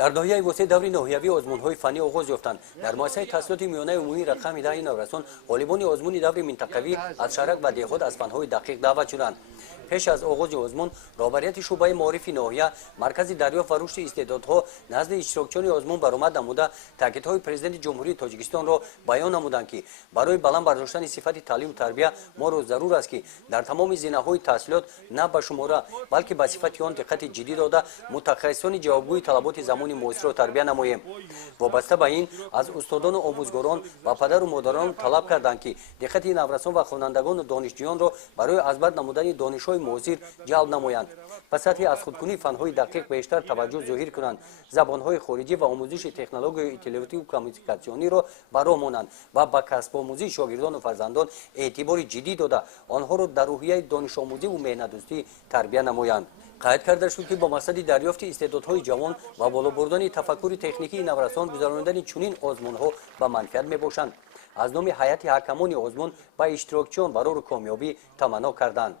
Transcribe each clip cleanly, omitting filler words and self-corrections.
дар ноҳияи восеъ даври ноҳиявӣ озмунҳои фанӣ оғоз ёфтанд. Дар муассисаи таҳсилоти миёнаи умумии рақами 10 наврасон ғолибони озмуни даври минтақавӣ аз шарқ ва деҳот аз фанҳои дақиқ даъват шуданд. пеш аз оғози озмун роҳбарияти шуъбаи маорифи ноҳия маркази дарёфт ва рушди истеъдодҳо назди иштирокчиёни озмун баромад намуда таъкидҳои президенти ҷумҳурии Тоҷикистонро баён намуданд, ки барои баланд бардоштани сифати таълиму тарбия моро зарур аст, ки дар тамоми зинаҳои таҳсилот на ба шумора, балки ба сифати он диққати ҷиддӣ дода мутахассисони ҷавобгӯи талаботи замони муосирро тарбия намоем. вобаста ба ин аз устодону омӯзгорон ва падару модарон талаб карданд, ки диққати наврасон ва хонандагону донишҷӯёнро барои азбат намудани донишҳои муосир ҷалб намоянд. ба сатҳи аз худкунии фанҳои дақиқ бештар таваҷҷӯҳ зоҳир кунанд, забонҳои хориҷӣ ва омӯзиши технологияи иттилоотиву коммуникатсиониро баро монанд ва ба касбомӯзии шогирдону фарзандон эътибори ҷиддӣ дода онҳоро дар рӯҳияи донишомӯзиву меҳнатдӯстӣ тарбия намоянд. қайд карда шуд, ки бо мақсади дарёфти истеъдодҳои ҷавон ва боло бурдани тафаккури техникии наврасон гузарондани чунин озмунҳо ба манфиат мебошанд. аз номи ҳайати ҳакамони озмун ба иштирокчиён барори комёбӣ таманно карданд.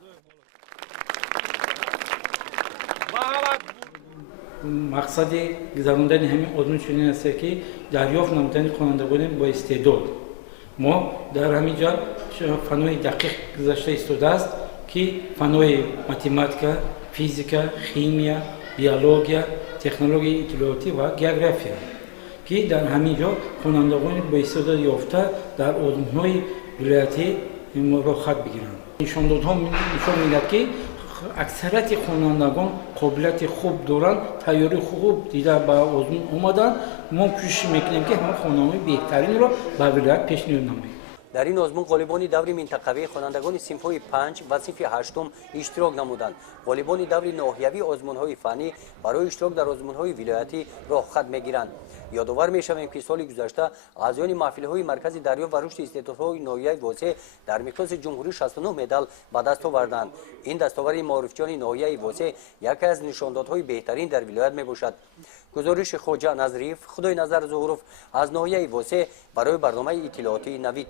мақсади гузарондани ҳамин озмун чунин аст, ки дарёфт намудани хонандагони бо истеъдод. мо дар ҳамин ҷо фанҳои дақиқ гузашта истодааст, ки фанҳои математика, физика, химия, биология, технологияи иттилоотӣ ва география, ки дар ҳамин ҷо хонандагони бо истеъдод ёфта дар озмунҳои вилоятӣ ро хат бигиранд. нишондодҳо нишон медиҳад, ки аксарияти хонандагон қобилияти хуб доранд, тайёри хуб дида ба озмун омаданд. мо кӯшиш мекунем, ки ҳама хонандаҳои беҳтаринро ба вилоят пешниҳод намоем. дар ин озмун ғолибони даври минтақавӣ хонандагони синфҳои 5 ва синфи 8 иштирок намуданд. ғолибони даври ноҳиявӣ озмунҳои фанӣ барои иштирок дар озмунҳои вилоятӣ роҳхат мегиранд. ёдовар мешавем, ки соли гузашта аъзоёни маҳфилҳои маркази дарёфт ва рушди истеъдодҳои ноҳияи восеъ дар миқёси ҷумҳурӣ 69 медал ба даст оварданд. ин дастовари маорифчиёни ноҳияи восеъ яке аз нишондодҳои беҳтарин дар вилоят мебошад. гузориши хоҷа Назриев, Худой Назар Зуҳуров аз ноҳияи восеъ барои барномаи иттилоотии Навид.